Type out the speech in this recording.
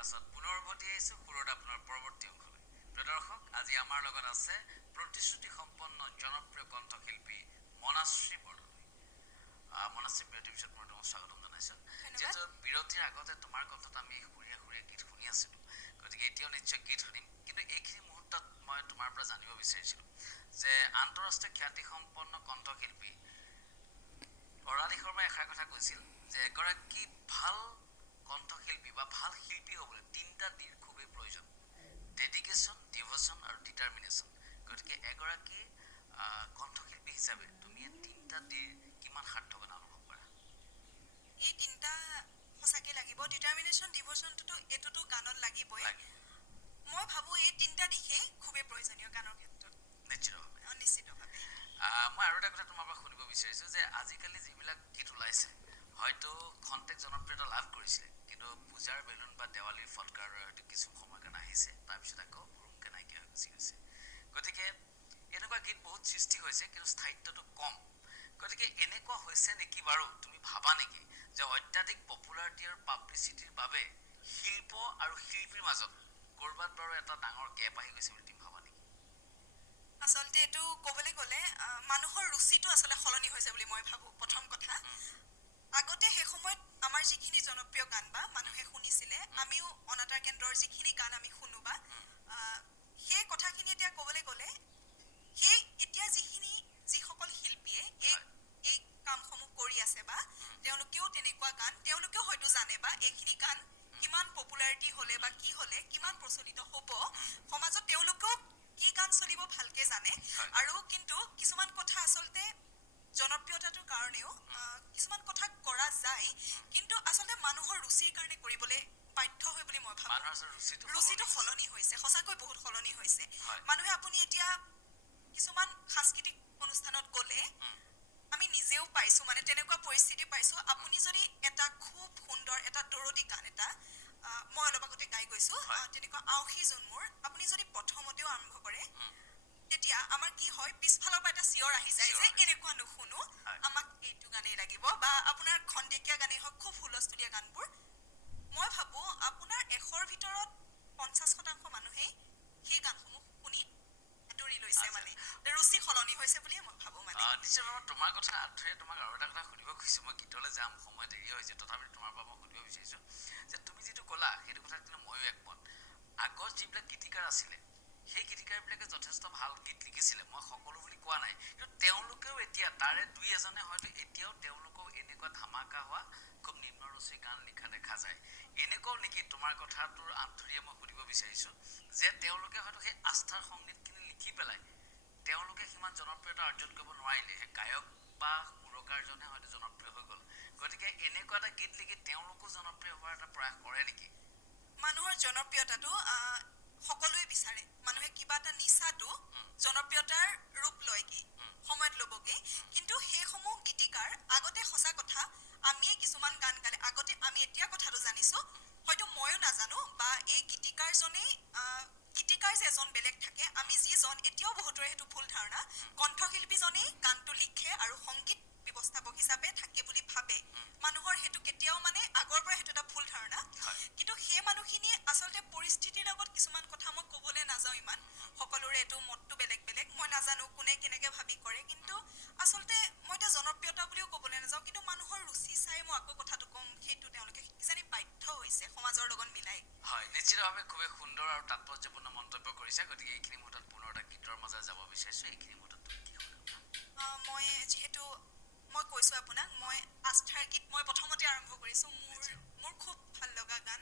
পাছত পুনৰ উভতি আহিছোঁ সুৰত আপোনাৰ পৰৱৰ্তী অংশলৈ। প্ৰিয় দৰ্শক, আজি আমাৰ লগত আছে প্ৰতিশ্ৰুতি সম্পন্ন জনপ্ৰিয় কণ্ঠশিল্পী মনাশ্ৰী বৰদলৈ। মনাশ্ৰী, বিৰতিৰ পিছত মই তোমাক স্বাগতম জনাইছোঁ। যিহেতু বিৰতিৰ আগতে তোমাৰ কণ্ঠত আমি সুৰীয়া সুৰীয়া গীত শুনি আছিলোঁ, গতিকে এতিয়াও নিশ্চয় গীত শুনিম। কিন্তু এইখিনি মুহূৰ্তত মই তোমাৰ পৰা জানিব বিচাৰিছিলোঁ যে আন্তঃৰাষ্ট্ৰীয় খ্যাতিসম্পন্ন কণ্ঠশিল্পী বৰালি শৰ্মাই এষাৰ কথা কৈছিল যে এগৰাকী ভাল কণ্ঠশিল্পী বা ভাল শিল্পী হ'বলৈ 3টা ডিৰ খুবেই প্ৰয়োজন: ডেডিকেশ্যন, ডিভ'শ্যন আৰু ডিটাৰমিনেশ্যন। গতিকে এগৰাকী কণ্ঠশিল্পী হিচাপে তুমি এই 3টা ডিৰ কিমান সাৰ্থকতা অনুভৱ কৰা? এই 3টা সঁচাকৈ লাগিব। ডিটাৰমিনেশ্যন, ডিভ'শ্যনটোতো এইটোতো গানত লাগিবই। মই ভাবোঁ এই 3টা দিশেই খুবেই প্ৰয়োজনীয় গানৰ ক্ষেত্ৰত। নিশ্চিতভাৱে। নিশ্চিতভাৱে। মই আৰু এটা কথা তোমাৰ পৰা শুনিব বিচাৰিছোঁ যে আজিকালি যিবিলাক গীত ওলাইছে হয়তো খন্তেক জনপ্ৰিয়তা লাভ কৰিছিলে, কিন্তু পূজাৰ বেলুন বা দেৱালীৰ ফটকাৰ হয়তো কিছু সময় কাৰণে আহিছে, তাৰপিছত আকৌ হুৰুমকৈ নাইকিয়া হৈ গুচি গৈছে। গতিকে এনেকুৱা গীত বহুত সৃষ্টি হৈছে, কিন্তু স্থায়িত্বটো কম। গতিকে এনেকুৱা হৈছে নেকি বাৰু? তুমি ভাবা নেকি যে অত্যাধিক পপুলাৰিটি আৰু পাব্লিচিটিৰ বাবে শিল্প আৰু শিল্পীৰ মাজত ক'ৰবাত বাৰু এটা ডাঙৰ গেপ আহি গৈছে বুলি তুমি ভাবা নেকি? আচলতে এইটো ক'বলৈ গ'লে মানুহৰ ৰুচিটো আচলতে সলনি হৈছে বুলি মই ভাবোঁ। প্ৰথম কথা, আগতে সেই সময়ত আমাৰ যিখিনি জনপ্ৰিয় গান বা মানুহে শুনিছিলে, আমিও অনাতাঁৰ কেন্দ্ৰৰ যিখিনি গান আমি শুনো বা সেই কথাখিনি এতিয়া ক'বলৈ গ'লে সেই এতিয়া যিসকল শিল্পীয়ে এই কামসমূহ কৰি আছে বা তেওঁলোকেও তেনেকুৱা গান তেওঁলোকেও হয়তো জানে বা এইখিনি গান কিমান পপুলাৰিটি হ'লে বা কি হ'লে কিমান প্ৰচলিত হ'ব সমাজত, তেওঁলোকেও কি গান চলিব ভালকে জানে। আৰু কিন্তু কিছুমান কথা আচলতে জনপ্ৰিয়তাটোৰ কাৰণেও কিছুমান কথা কৰা যায়, কিন্তু আচলতে মানুহৰ ৰুচিৰ কাৰণে কৰিবলৈ বাধ্য হয় বুলি মই ভাবোঁ। ৰুচিটো সলনি হৈছে, সঁচাকৈ বহুত সলনি হৈছে। মানুহে, আপুনি এতিয়া কিছুমান সাংস্কৃতিক অনুষ্ঠানত গ'লে আমি নিজেও পাইছোঁ, মানে তেনেকুৱা পৰিস্থিতি পাইছোঁ। আপুনি যদি এটা খুব সুন্দৰ এটা দৰদী গান এটা মই অলপ আগতে গাই গৈছোঁ, তেনেকুৱা আওষি জোন মোৰ, আপুনি যদি প্ৰথমতেও আৰম্ভ কৰে, তেতিয়া আমাৰ কি হয়, পিছফালৰ পৰা এটা চিঞৰ আহি যায় যে এনেকুৱা নুশুনো, আমাক এইটো গানেই লাগিব। বা আপোনাৰ খন্তেকীয়া গানেই হওক, খুব হুলস্থুলীয়া গানবোৰ। মই ভাবোঁ আপোনাৰ 100ৰ ভিতৰত 50% মানুহেই সেই গানসমূহ শুনি আদৰি লৈছে, মানে ৰুচি সলনি হৈছে বুলিয়ে মই ভাবোঁ। মানে নিশ্চয়ভাৱে তোমাৰ কথা আঁতৰি তোমাক আৰু এটা কথা সুধিব খুজিছোঁ। মই গীতলৈ যাম, সময় দেৰি হৈছে, তথাপি তোমাৰ পৰা মই সুধিব বিচাৰিছোঁ যে তুমি যিটো ক'লা সেইটো কথাত কিন্তু ময়ো একমত। আগত যিবিলাক গীতিকাৰ আছিলে সেই গীতিকাৰবিলাকে যথেষ্ট ভাল গীত লিখিছিলে, মই সকলো বুলি কোৱা নাই, কিন্তু তেওঁলোকেও এতিয়া তাৰে 2-এজনে হয়তো এতিয়াও তেওঁলোকেও এনেকুৱা ধামাকা হোৱা খুব নিম্নৰচী গান লিখা দেখা যায়। এনেকুৱাও নেকি? তোমাৰ কথাটোৰ আঁতৰিয়ে মই সুধিব বিচাৰিছোঁ যে তেওঁলোকে হয়তো সেই আস্থাৰ সংগীতখিনি লিখি পেলাই তেওঁলোকে সিমান জনপ্ৰিয়তা অৰ্জন কৰিব নোৱাৰিলে, সেই গায়ক বা সুৰকাৰজনে হয়তো জনপ্ৰিয় হৈ গ'ল। গতিকে এনেকুৱা এটা গীত লিখি তেওঁলোকো জনপ্ৰিয় হোৱাৰ এটা প্ৰয়াস কৰে নেকি? মানুহৰ জনপ্ৰিয়তাটো সকলোৱে বিচাৰে। মানুহে কিবা এটা নিচাটো জনপ্ৰিয়তাৰ ৰূপ লয় কি সময়ত ল'বগে, কিন্তু সেইসমূহ গীতিকাৰ আগতে, সঁচা কথা, আমিয়ে কিছুমান গান গালে আগতে আমি এতিয়া কথাটো জানিছোঁ, হয়তো ময়ো নাজানো বা এই গীতিকাৰজনেই গীতিকাৰ যে এজন বেলেগ থাকে, আমি যিজন, এতিয়াও বহুতৰে সেইটো ভুল ধাৰণা, কণ্ঠশিল্পীজনেই গানটো লিখে আৰু সংগীত ব্যৱস্থাপক হিচাপে থাকে বুলি ভাবে। মানুহৰ সেইটো কেতিয়াও, মানে আগৰ পৰা সেইটো এটা ভুল ধাৰণা। কিন্তু সেই মানুহখিনিয়ে আচলতে পৰিস্থিতিৰ লগত কিছুমান কথা মই ক'বলৈ নাযাওঁ ইমান, সকলোৰে এইটো মতটো বেলেগ বেলেগ, মই নাজানো কোনে কেনেকে ভাবি কৰে, কিন্তু আচলতে মই এতিয়া জনপ্ৰিয়তা বুলিও ক'বলৈ নাযাওঁ, কিন্তু মানুহৰ ৰুচি চাই মই আকৌ কথাটো ক'ম, সেইটো তেওঁলোকে কিজানি বাধ্য হৈছে সমাজৰ লগত মিলাই। হয়, নিশ্চিতভাৱে খুবেই সুন্দৰ আৰু তাৎপৰ্যপূৰ্ণ মন্তব্য কৰিছে। গতিকে এইখিনি মুহূৰ্তত পুনৰ এটা গীতৰ মাজে যাব বিচাৰিছোঁ। এইখিনি মুহূৰ্তত তুমি কি শুনা? মই যিহেতু মই কৈছোঁ আপোনাক, মই আস্থাৰ গীত মই প্ৰথমতে আৰম্ভ কৰিছোঁ। মোৰ খুব ভাল লগা গান